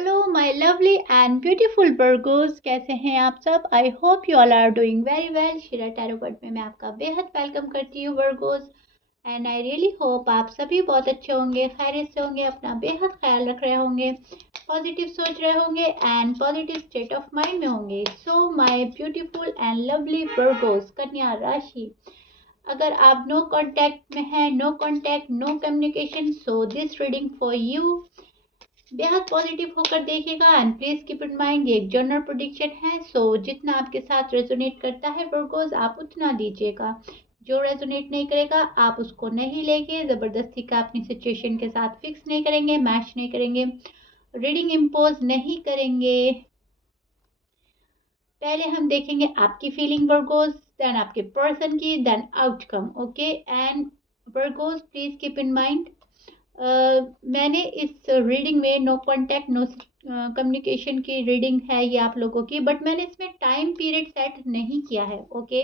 Hello my lovely and beautiful Virgos, कैसे हैं आप सब। I hope you all are doing very well. Shira tarot world में मैं आपका बेहद वेलकम करती हूँ Virgos. And I really hope आप सभी बहुत अच्छे होंगे, खैरियत से होंगे, अपना बेहद ख्याल रख रहे होंगे, पॉजिटिव सोच रहे होंगे and positive state of mind में होंगे। So my beautiful and lovely Virgos, कन्या राशि, अगर आप नो कांटेक्ट में हैं, no contact, no communication, so this reading for you. बेहद पॉजिटिव होकर देखिएगा and please keep in mind ये एक जनरल प्रेडिक्शन है। सो जितना आपके साथ रेजोनेट करता है वर्गोस, आप उतना दीजिएगा। जो रेजोनेट नहीं करेगा आप उसको नहीं लेंगे, जबरदस्ती का अपनी सिचुएशन के साथ फिक्स नहीं करेंगे, मैच नहीं करेंगे, रीडिंग इम्पोज नहीं करेंगे। पहले हम देखेंगे आपकी फीलिंग वर्गोस, देन आपके पर्सन की, then outcome. Okay and Virgos please keep in mind, मैंने इस रीडिंग में नो कांटेक्ट नो कम्युनिकेशन की रीडिंग है ये आप लोगों की, बट मैंने इसमें टाइम पीरियड सेट नहीं किया है। ओके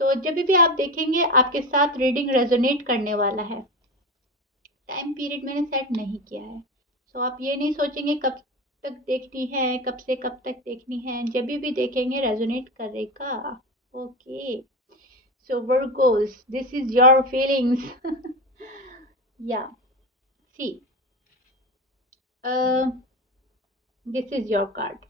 सो जब भी आप देखेंगे आपके साथ रीडिंग रेजोनेट करने वाला है, टाइम पीरियड मैंने सेट नहीं किया है। सो आप ये नहीं सोचेंगे कब तक देखनी है, कब से कब तक देखनी है, जब भी देखेंगे रेजोनेट करेगा। Okay so Virgo's, this is your feelings. या सी, दिस इज योर कार्ड।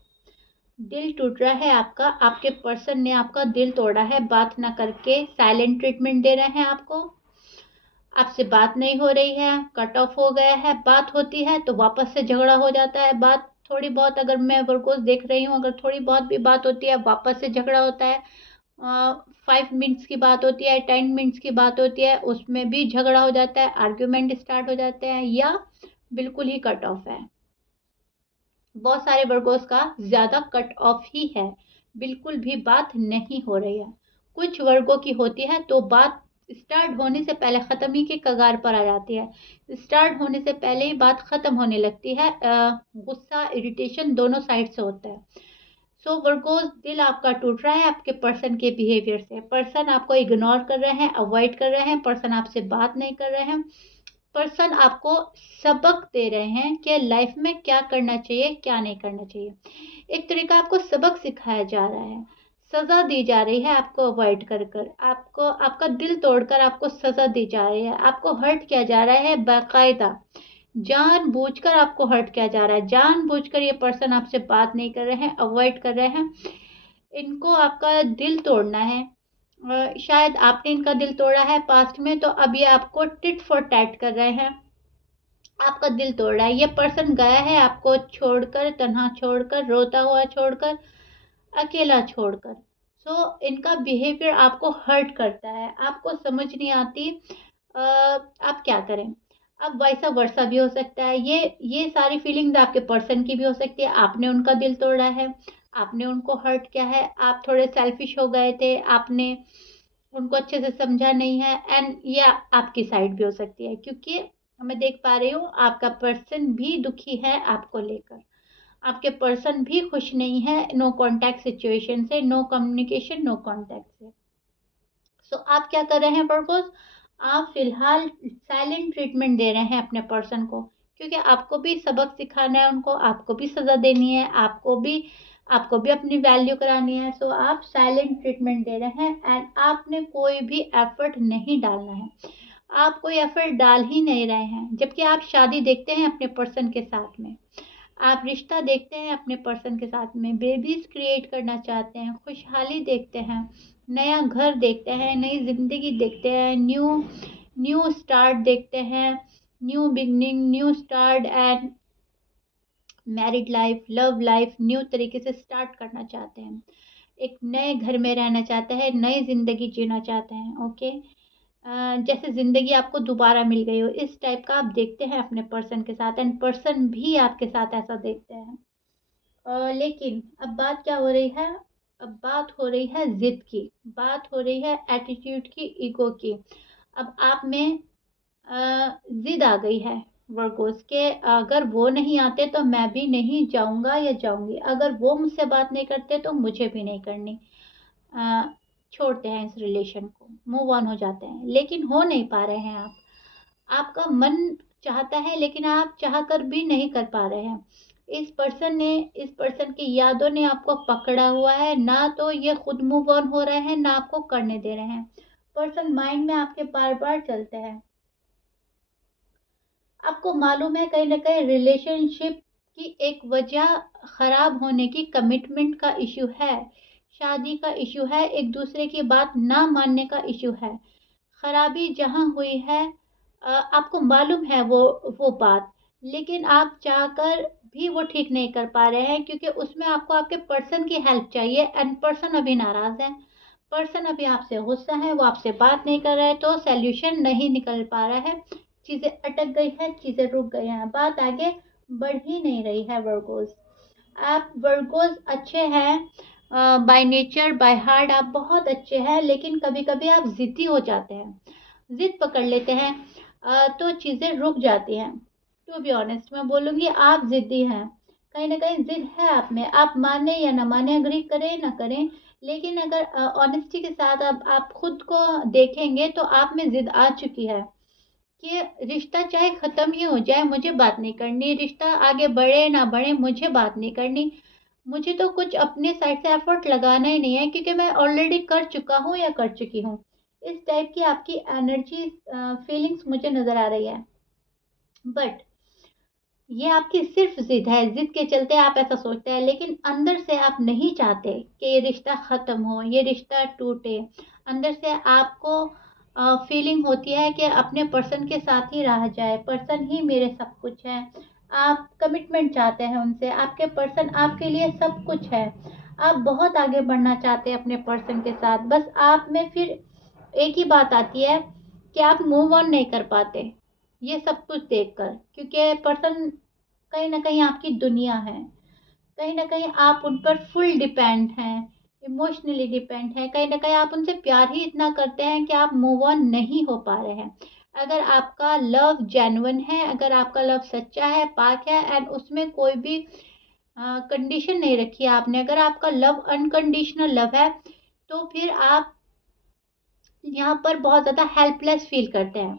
दिल टूट रहा है आपका, आपके पर्सन ने आपका दिल तोड़ा है, बात ना करके साइलेंट ट्रीटमेंट दे रहे हैं आपको, आपसे बात नहीं हो रही है, कट ऑफ हो गया है। बात होती है तो वापस से झगड़ा हो जाता है, बात थोड़ी बहुत, अगर मैं वर्गोस देख रही हूँ, अगर थोड़ी बहुत भी बात होती है वापस से झगड़ा होता है। 5 मिनट्स की बात होती है, 10 मिनट्स की बात होती है, उसमें भी झगड़ा हो जाता है, आर्ग्यूमेंट स्टार्ट हो जाते हैं, या बिल्कुल ही कट ऑफ है। बहुत सारे वर्गोस का ज्यादा कट ऑफ ही है, बिल्कुल भी बात नहीं हो रही है। कुछ वर्गों की होती है तो बात स्टार्ट होने से पहले खत्म ही के कगार पर आ जाती है, स्टार्ट होने से पहले ही बात खत्म होने लगती है। गुस्सा इरिटेशन दोनों साइड से होता है। सो वर्गोस, दिल आपका टूट रहा है आपके पर्सन के बिहेवियर से। पर्सन आपको इग्नोर कर रहे हैं, अवॉइड कर रहे हैं, पर्सन आपसे बात नहीं कर रहे हैं, पर्सन आपको सबक दे रहे हैं कि लाइफ में क्या करना चाहिए, क्या नहीं करना चाहिए। एक तरीका आपको सबक सिखाया जा रहा है, सजा दी जा रही है आपको अवॉइड कर कर, आपको आपका दिल तोड़कर आपको सजा दी जा रही है, आपको हर्ट किया जा रहा है बाकायदा, जानबूझकर आपको हर्ट किया जा रहा है, जानबूझकर ये पर्सन आपसे बात नहीं कर रहे हैं, अवॉइड कर रहे हैं, इनको आपका दिल तोड़ना है। शायद आपने इनका दिल तोड़ा है पास्ट में, तो अब ये आपको टिट फॉर टैट कर रहे हैं, आपका दिल तोड़ रहा है। ये पर्सन गया है आपको छोड़कर, तन्हा छोड़कर, रोता हुआ छोड़कर, अकेला छोड़कर। इनका बिहेवियर आपको हर्ट करता है, आपको समझ नहीं आती आप क्या करें। अब वैसा वर्षा भी हो सकता है, ये सारी फीलिंग्स आपके पर्सन की भी हो सकती है। आपने उनका दिल तोड़ा है, आपने उनको हर्ट किया है, आप थोड़े सेल्फिश हो गए थे, आपने उनको अच्छे से समझा नहीं है, एंड ये आपकी साइड भी हो सकती है, क्योंकि मैं देख पा रही हूँ आपका पर्सन भी दुखी है आपको लेकर, आपके पर्सन भी खुश नहीं है नो कांटेक्ट सिचुएशन से, नो कम्युनिकेशन, नो कांटेक्ट से। आप क्या कर रहे हैं पर्पस, आप फिलहाल साइलेंट ट्रीटमेंट दे रहे हैं अपने पर्सन को, क्योंकि आपको भी सबक सिखाना है उनको, आपको भी सजा देनी है, आपको भी अपनी वैल्यू करानी है। आप साइलेंट ट्रीटमेंट दे रहे हैं एंड आपने कोई भी एफर्ट नहीं डालना है, आप कोई एफर्ट डाल ही नहीं रहे हैं। जबकि आप शादी देखते हैं अपने पर्सन के साथ में, आप रिश्ता देखते हैं अपने पर्सन के साथ में, बेबीज क्रिएट करना चाहते हैं, खुशहाली देखते हैं, नया घर देखते हैं, नई जिंदगी देखते हैं, न्यू न्यू स्टार्ट देखते हैं, new beginning, new start and married life, love life new तरीके से स्टार्ट करना चाहते हैं, एक नए घर में रहना चाहते हैं, नई जिंदगी जीना चाहते हैं। ओके जैसे जिंदगी आपको दोबारा मिल गई हो, इस टाइप का आप देखते हैं अपने पर्सन के साथ, एंड पर्सन भी आपके साथ ऐसा देखते हैं। लेकिन अब बात क्या हो रही है, अब बात हो रही है जिद की, बात हो रही है एटीट्यूड की, ईगो की। अब आप में जिद आ गई है वर्गोस के, अगर वो नहीं आते तो मैं भी नहीं जाऊंगा या जाऊंगी, अगर वो मुझसे बात नहीं करते तो मुझे भी नहीं करनी। अ, छोड़ते हैं इस रिलेशन को, मूव ऑन हो जाते हैं, लेकिन हो नहीं पा रहे हैं आप, आपका मन चाहता है लेकिन आप चाह कर भी नहीं कर पा रहे हैं। इस पर्सन की यादों ने आपको पकड़ा हुआ है, ना तो ये खुद मूव ऑन हो रहे हैं, ना आपको करने दे रहे हैं। पर्सन माइंड में आपके बार-बार चलते हैं। आपको मालूम है कहीं न कहीं रिलेशनशिप की एक वजह खराब होने की कमिटमेंट का इश्यू है, शादी का इश्यू है, एक दूसरे की बात ना मानने का इश्यू है। खराबी जहाँ हुई है आपको मालूम है वो बात, लेकिन आप चाहकर भी वो ठीक नहीं कर पा रहे हैं क्योंकि उसमें आपको आपके पर्सन की हेल्प चाहिए एंड पर्सन अभी नाराज़ है। पर्सन अभी आपसे गुस्सा है, वो आपसे बात नहीं कर रहा है, तो सॉल्यूशन नहीं निकल पा रहा है। चीज़ें अटक गई हैं, चीज़ें रुक गई हैं, बात आगे बढ़ ही नहीं रही है वर्गोज़। आप वर्गोज़ अच्छे हैं बाय नेचर, बाय हार्ट आप बहुत अच्छे हैं, लेकिन कभी-कभी आप ज़िद्दी हो जाते हैं। ज़िद पकड़ लेते हैं तो चीज़ें रुक जाती हैं। टू बी ऑनेस्ट मैं बोलूँगी आप ज़िद्दी हैं। कहीं न कहीं ज़िद है आप में। आप माने या ना माने, एग्री करें ना करें, लेकिन अगर ऑनेस्टी के साथ अब आप खुद को देखेंगे तो आप में ज़िद आ चुकी है कि रिश्ता चाहे ख़त्म ही हो जाए, मुझे बात नहीं करनी, रिश्ता आगे बढ़े ना बढ़े, मुझे बात नहीं करनी। मुझे तो कुछ अपने साइड से एफ़र्ट लगाना ही नहीं है क्योंकि मैं ऑलरेडी कर चुका हूँ या कर चुकी हूँ। इस टाइप की आपकी एनर्जी फीलिंग्स मुझे नज़र आ रही है। बट ये आपकी सिर्फ़ ज़िद है, ज़िद के चलते आप ऐसा सोचते हैं, लेकिन अंदर से आप नहीं चाहते कि ये रिश्ता ख़त्म हो, ये रिश्ता टूटे। अंदर से आपको फीलिंग होती है कि अपने पर्सन के साथ ही रहा जाए, पर्सन ही मेरे सब कुछ है। आप कमिटमेंट चाहते हैं उनसे, आपके पर्सन आपके लिए सब कुछ है। आप बहुत आगे बढ़ना चाहते हैं अपने पर्सन के साथ, बस आप में फिर एक ही बात आती है कि आप मूव ऑन नहीं कर पाते, ये सब कुछ देखकर, क्योंकि पर्सन कहीं न कहीं आपकी दुनिया है। कहीं न कहीं आप उन पर फुल डिपेंड हैं, इमोशनली डिपेंड हैं, कहीं न कहीं आप उनसे प्यार ही इतना करते हैं कि आप मूव ऑन नहीं हो पा रहे हैं। अगर आपका लव जेन्युइन है, अगर आपका लव सच्चा है, पाक है एंड उसमें कोई भी कंडीशन नहीं रखी है आपने, अगर आपका लव अनकंडीशनल लव है, तो फिर आप यहाँ पर बहुत ज़्यादा हेल्पलेस फ़ील करते हैं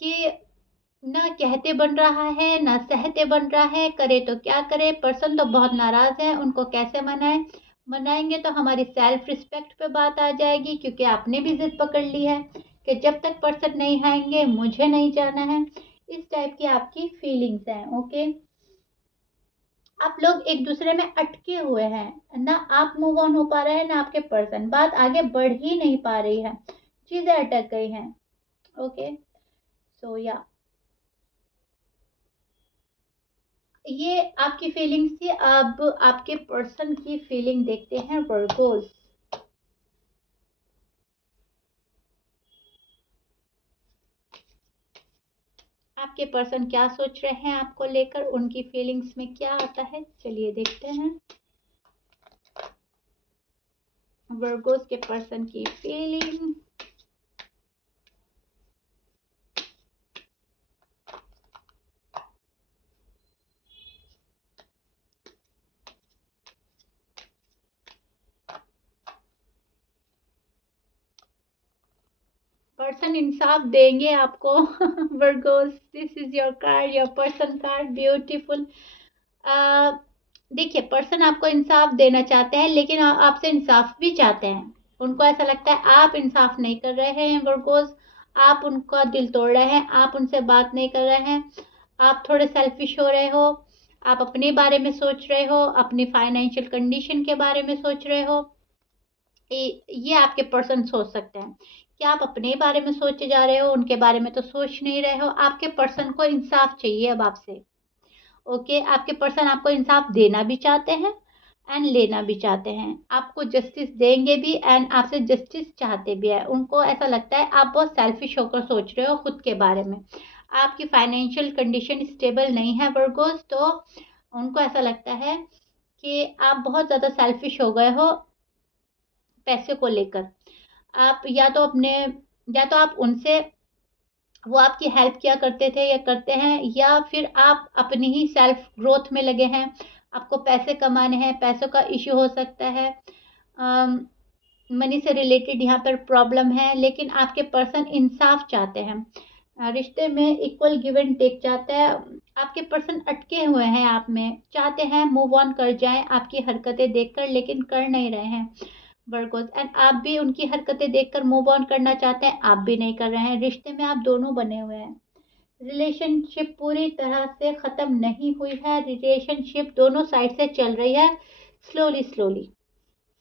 कि ना कहते बन रहा है, ना सहते बन रहा है, करे तो क्या करें? पर्सन तो बहुत नाराज़ हैं, उनको कैसे मनाएँ? मनाएँगे तो हमारी सेल्फ रिस्पेक्ट पे बात आ जाएगी क्योंकि आपने भी ज़िद पकड़ ली है कि जब तक पर्सन नहीं आएँगे, मुझे नहीं जाना है। इस टाइप की आपकी फीलिंग्स हैं, ओके? आप लोग एक-दूसरे में अटके हुए हैं, ना आप मूव ऑन हो पा रहे हैं, ना आपके पर्सन। बात आगे बढ़ ही नहीं पा रही है, चीज़ें अटक गई हैं, ओके? सो या ये आपकी फीलिंग्स थी। अब आपके पर्सन की फीलिंग देखते हैं वर्गोस। आपके पर्सन क्या सोच रहे हैं आपको लेकर, उनकी फीलिंग्स में क्या आता है, चलिए देखते हैं वर्गोस के पर्सन की फीलिंग। पर्सन इंसाफ देंगे आपको Virgo's, this is your card, your person card, beautiful. देखिए पर्सन आपको इंसाफ देना चाहते हैं, लेकिन आपसे इंसाफ भी चाहते हैं। उनको ऐसा लगता है आप इंसाफ नहीं कर रहे हैं वर्गोस, आप उनका दिल तोड़ रहे हैं, आप उनसे बात नहीं कर रहे हैं, आप थोड़े सेल्फिश हो रहे हो, आप अपने बारे में सोच रहे हो, अपनी फाइनेंशियल कंडीशन के बारे में सोच रहे हो। ये आपके पर्सन सोच सकते हैं कि आप अपने बारे में सोचे जा रहे हो, उनके बारे में तो सोच नहीं रहे हो। आपके पर्सन को इंसाफ चाहिए अब आपसे, ओके? आपके पर्सन आपको इंसाफ देना भी चाहते हैं एंड लेना भी चाहते हैं। आपको जस्टिस देंगे भी एंड आपसे जस्टिस चाहते भी हैं। उनको ऐसा लगता है आप बहुत सेल्फिश होकर सोच रहे हो खुद के बारे में। आपकी फाइनेंशियल कंडीशन स्टेबल नहीं है वर्गोस, तो उनको ऐसा लगता है कि आप बहुत ज़्यादा सेल्फिश हो गए हो पैसे को लेकर। आप या तो आप उनसे वो आपकी हेल्प किया करते थे या करते हैं, या फिर आप अपनी ही सेल्फ ग्रोथ में लगे हैं। आपको पैसे कमाने हैं, पैसों का इश्यू हो सकता है। मनी से रिलेटेड यहाँ पर प्रॉब्लम है, लेकिन आपके पर्सन इंसाफ चाहते हैं। रिश्ते में इक्वल गिव एंड टेक चाहता है। आपके पर्सन अटके हुए हैं आप में, चाहते हैं मूव ऑन कर जाएं आपकी हरकतें देखकर, लेकिन कर नहीं रहे हैं वर्गोस। एंड आप भी उनकी हरकतें देखकर मूव ऑन करना चाहते हैं, आप भी नहीं कर रहे हैं। रिश्ते में आप दोनों बने हुए हैं, रिलेशनशिप पूरी तरह से खत्म नहीं हुई है, रिलेशनशिप दोनों साइड से चल रही है, स्लोली स्लोली,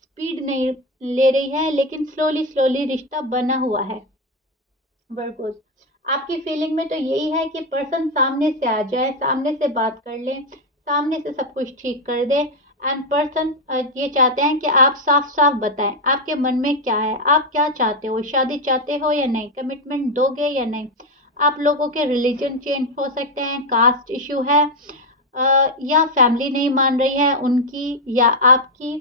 स्पीड नहीं ले रही है, लेकिन स्लोली स्लोली रिश्ता बना हुआ है वर्गोस। आपकी फीलिंग में तो यही है कि पर्सन सामने से आ जाए, सामने से बात कर ले, सामने से सब कुछ ठीक कर दे। एंड पर्सन ये चाहते हैं कि आप साफ साफ बताएं आपके मन में क्या है, आप क्या चाहते हो, शादी चाहते हो या नहीं, कमिटमेंट दोगे या नहीं। आप लोगों के रिलीजन चेंज हो सकते हैं, कास्ट इशू है, या फैमिली नहीं मान रही है उनकी या आपकी,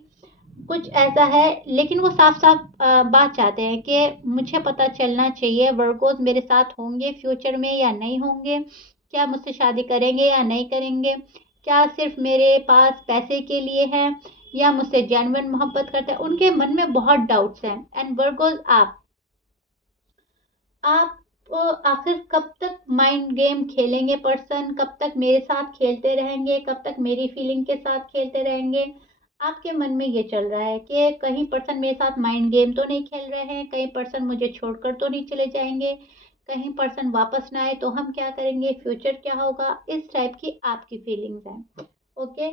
कुछ ऐसा है। लेकिन वो साफ साफ बात चाहते हैं कि मुझे पता चलना चाहिए वर्गोस मेरे साथ होंगे फ्यूचर में या नहीं होंगे, क्या मुझसे शादी करेंगे या नहीं करेंगे, क्या सिर्फ मेरे पास पैसे के लिए है या मुझसे जेन्युइन मोहब्बत करते हैं। उनके मन में बहुत डाउट्स हैं। एंड वर्गोस आप आखिर कब तक माइंड गेम खेलेंगे, पर्सन कब तक मेरे साथ खेलते रहेंगे, कब तक मेरी फीलिंग के साथ खेलते रहेंगे। आपके मन में ये चल रहा है कि कहीं पर्सन मेरे साथ माइंड गेम तो नहीं खेल रहे हैं, कहीं पर्सन मुझे छोड़कर तो नहीं चले जाएंगे, कहीं पर्सन वापस ना आए तो हम क्या करेंगे, फ्यूचर क्या होगा, इस टाइप की आपकी फीलिंग्स हैं। ओके,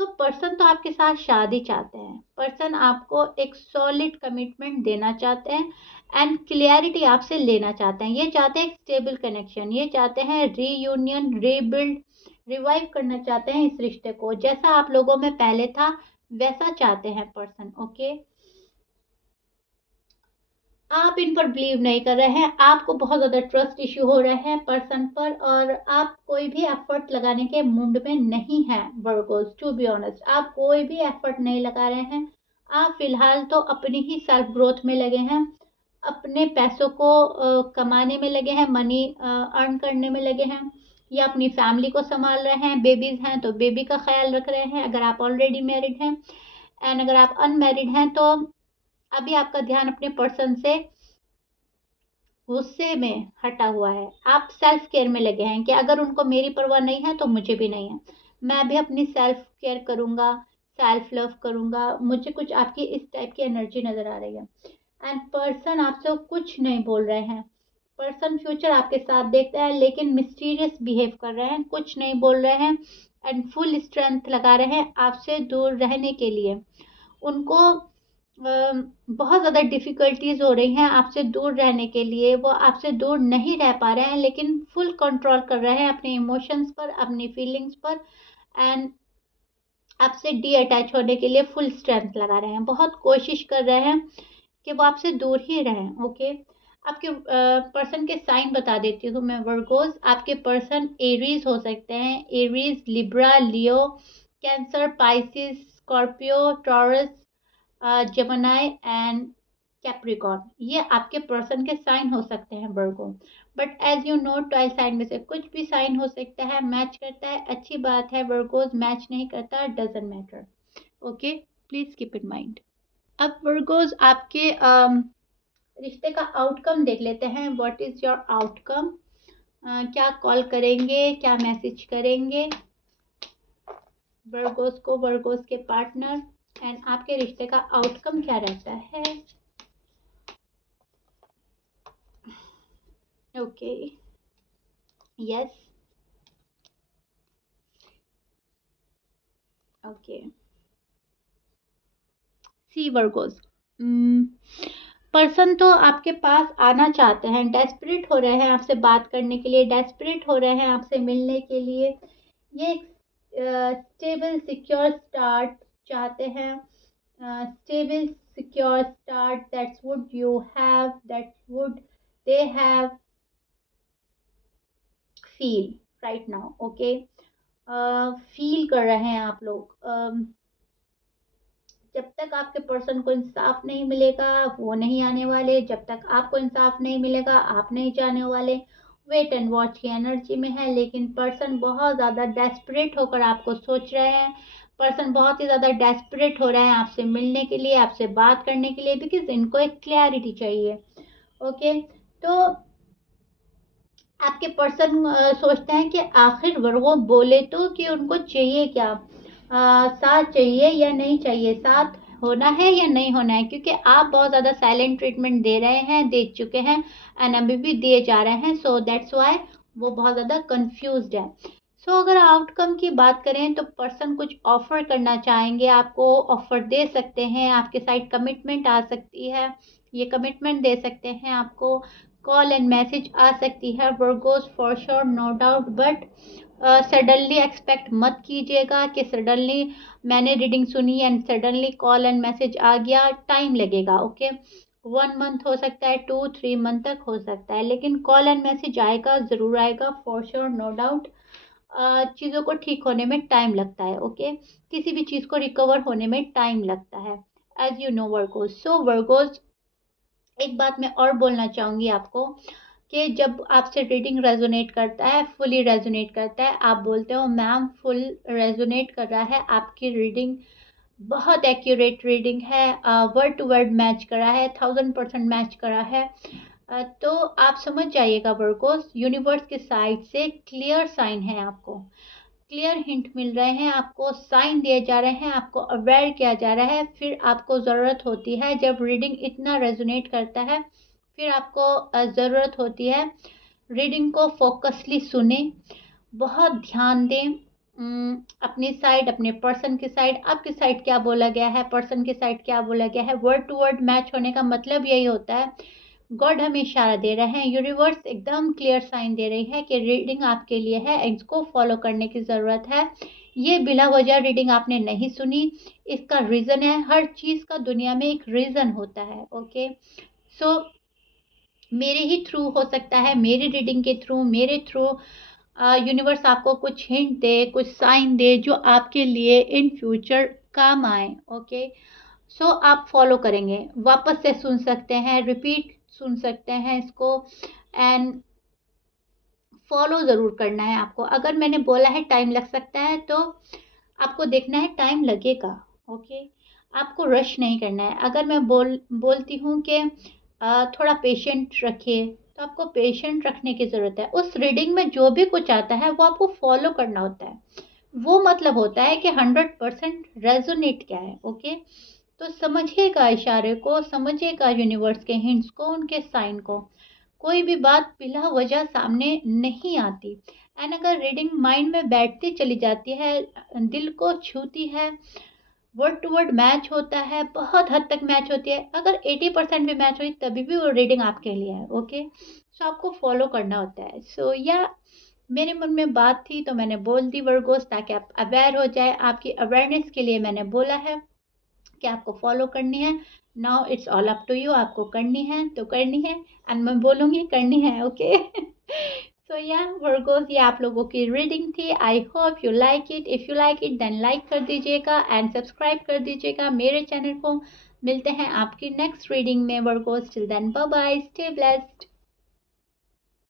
सो पर्सन तो आपके साथ शादी चाहते हैं, पर्सन आपको एक सॉलिड कमिटमेंट देना चाहते हैं एंड क्लियरिटी आपसे लेना चाहते हैं। ये चाहते हैं एक स्टेबल कनेक्शन, ये चाहते हैं रीयूनियन, रीबिल्ड, रिवाइव करना चाहते हैं इस रिश्ते को, जैसा आप लोगों में पहले था वैसा चाहते हैं पर्सन। ओके, आप इन पर बिलीव नहीं कर रहे हैं, आपको बहुत ज़्यादा ट्रस्ट इश्यू हो रहे हैं पर्सन पर, और आप कोई भी एफर्ट लगाने के मूड में नहीं हैं वर्गोस। टू बी ऑनेस्ट, आप कोई भी एफर्ट नहीं लगा रहे हैं। आप फिलहाल तो अपनी ही सेल्फ ग्रोथ में लगे हैं, अपने पैसों को कमाने में लगे हैं, मनी अर्न करने में लगे हैं, या अपनी फैमिली को संभाल रहे हैं। बेबीज हैं तो बेबी का ख्याल रख रहे हैं, अगर आप ऑलरेडी मैरिड हैं। एंड अगर आप अनमैरिड हैं तो अभी आपका ध्यान अपने पर्सन से गुस्से में हटा हुआ है, आप सेल्फ केयर में लगे हैं कि अगर उनको मेरी परवाह नहीं है तो मुझे भी नहीं है, मैं भी अपनी सेल्फ केयर करूंगा, सेल्फ लव करूंगा। मुझे कुछ आपकी इस टाइप की एनर्जी नजर आ रही है। एंड पर्सन आपसे कुछ नहीं बोल रहे हैं, पर्सन फ्यूचर आपके साथ देखता है लेकिन मिस्टीरियस बिहेव कर रहे हैं, कुछ नहीं बोल रहे हैं एंड फुल स्ट्रेंथ लगा रहे हैं आपसे दूर रहने के लिए। उनको बहुत ज़्यादा डिफ़िकल्टीज़ हो रही हैं आपसे दूर रहने के लिए, वो आपसे दूर नहीं रह पा रहे हैं, लेकिन फुल कंट्रोल कर रहे हैं अपने इमोशंस पर, अपनी फीलिंग्स पर। एंड आपसे डी अटैच होने के लिए फुल स्ट्रेंथ लगा रहे हैं, बहुत कोशिश कर रहे हैं कि वो आपसे दूर ही रहें। ओके, आपके पर्सन के साइन बता देती हूँ मैं वर्गोस। आपके पर्सन एरीज हो सकते हैं, Aries, Libra, Leo, Cancer, Pisces, Scorpio, Taurus, Gemini and Capricorn, ये आपके पर्सन के साइन हो सकते हैं Virgo. But as you know 12 sign में से कुछ भी साइन हो सकता है, मैच करता है अच्छी बात है वर्गोज, मैच नहीं करता doesn't matter. Okay, please keep in mind. अब वर्गोज आपके रिश्ते का आउटकम देख लेते हैं। व्हाट इज योर आउटकम, क्या कॉल करेंगे, क्या मैसेज करेंगे वर्गोस को, वर्गोस के पार्टनर, एंड आपके रिश्ते का आउटकम क्या रहता है। ओके, यस, ओके, सी वर्गोस, पर्सन तो आपके पास आना चाहते हैं, डेस्परेट हो रहे हैं आपसे बात करने के लिए, डेस्परेट हो रहे हैं आपसे मिलने के लिए। ये स्टेबल सिक्योर स्टार्ट चाहते हैं, stable secure start that's would you have, that's would they have feel right now. Okay, feel कर रहे हैं आप लोग। जब तक आपके पर्सन को इंसाफ नहीं मिलेगा वो नहीं आने वाले, जब तक आपको इंसाफ नहीं मिलेगा आप नहीं जाने वाले। वेट एंड वॉच की एनर्जी में है, लेकिन पर्सन बहुत ज़्यादा डेस्परेट होकर आपको सोच रहे हैं, पर्सन बहुत ही ज़्यादा डेस्परेट हो रहे हैं आपसे मिलने के लिए, आपसे बात करने के लिए, बिकॉज इनको एक क्लैरिटी चाहिए। ओके, तो आपके पर्सन सोचते हैं कि आखिर वो बोले तो कि उनको चाहिए क्या, साथ चाहिए या नहीं चाहिए, साथ होना है या नहीं होना है, क्योंकि आप बहुत ज़्यादा साइलेंट ट्रीटमेंट दे रहे हैं, दे चुके हैं एंड अभी भी दिए जा रहे हैं, सो दैट्स वाई वो बहुत ज़्यादा कंफ्यूज्ड है। सो अगर आउटकम की बात करें तो पर्सन कुछ ऑफर करना चाहेंगे आपको, ऑफर दे सकते हैं, आपके साइड कमिटमेंट आ सकती है, ये कमिटमेंट दे सकते हैं आपको, कॉल एंड मैसेज आ सकती है Virgos for sure, no doubt, but suddenly expect मत कीजिएगा कि सडनली मैंने रीडिंग सुनी and suddenly call and message आ गया, टाइम लगेगा। ओके 1 मंथ हो सकता है, 2-3 मंथ तक हो सकता है, लेकिन कॉल एंड मैसेज आएगा, ज़रूर आएगा, फॉर श्योर, नो डाउट। चीज़ों को ठीक होने में टाइम लगता है। ओके किसी भी चीज़ को रिकवर होने में टाइम लगता है, as you know Virgos. So Virgos, एक बात मैं और बोलना चाहूँगी आपको कि जब आपसे रीडिंग रेजोनेट करता है, फुली रेजोनेट करता है, आप बोलते हो मैम फुल रेजोनेट कर रहा है, आपकी रीडिंग बहुत एक्यूरेट रीडिंग है, वर्ड टू वर्ड मैच करा है, 1000% मैच करा है, तो आप समझ जाइएगा वर्गोस, यूनिवर्स के साइड से क्लियर साइन है, आपको क्लियर हिंट मिल रहे हैं, आपको साइन दिए जा रहे हैं, आपको अवेयर किया जा रहा है। फिर आपको ज़रूरत होती है, जब रीडिंग इतना रेजोनेट करता है, फिर आपको ज़रूरत होती है रीडिंग को फोकसली सुने, बहुत ध्यान दें, अपनी साइड, अपने पर्सन की साइड, आपकी साइड क्या बोला गया है, पर्सन की साइड क्या बोला गया है। वर्ड टू वर्ड मैच होने का मतलब यही होता है, गॉड हमें इशारा दे रहे हैं, यूनिवर्स एकदम क्लियर साइन दे रही है कि रीडिंग आपके लिए है, इसको फॉलो करने की ज़रूरत है। ये बिला वजह रीडिंग आपने नहीं सुनी, इसका रीज़न है, हर चीज़ का दुनिया में एक रीज़न होता है। ओके सो मेरे ही थ्रू हो सकता है, मेरी रीडिंग के थ्रू, मेरे थ्रू यूनिवर्स आपको कुछ हिंट दे, कुछ साइन दे जो आपके लिए इन फ्यूचर काम आए। ओके सो आप फॉलो करेंगे, वापस से सुन सकते हैं, रिपीट सुन सकते हैं इसको, एंड फॉलो ज़रूर करना है आपको। अगर मैंने बोला है टाइम लग सकता है, तो आपको देखना है टाइम लगेगा। ओके आपको रश नहीं करना है। अगर मैं बोलती हूँ कि थोड़ा पेशेंट रखिए, तो आपको पेशेंट रखने की ज़रूरत है। उस रीडिंग में जो भी कुछ आता है वो आपको फॉलो करना होता है, वो मतलब होता है कि 100% रेजोनेट क्या है। ओके तो समझिएगा इशारे को, समझिएगा यूनिवर्स के हिंट्स को, उनके साइन को। कोई भी बात बिला वजह सामने नहीं आती, एंड अगर रीडिंग माइंड में बैठती चली जाती है, दिल को छूती है, वर्ड टू वर्ड मैच होता है, बहुत हद तक मैच होती है, अगर 80% भी मैच हुई तभी भी वो रीडिंग आपके लिए है। ओके सो आपको फॉलो करना होता है। सो या मेरे मन में बात थी तो मैंने बोल दी वर्गोस, ताकि आप अवेयर हो जाए, आपकी अवेयरनेस के लिए मैंने बोला है कि आपको फॉलो करनी है। Now it's all up to you, आपको करनी है तो करनी है, एंड मैं बोलूँगी करनी है। ओके सो या वर्गोस, ये आप लोगों की रीडिंग थी। I hope you like it, if you like it then like कर दीजिएगा एंड सब्सक्राइब कर दीजिएगा मेरे चैनल को। मिलते हैं आपकी नेक्स्ट रीडिंग में Virgos, till then bye bye, stay blessed.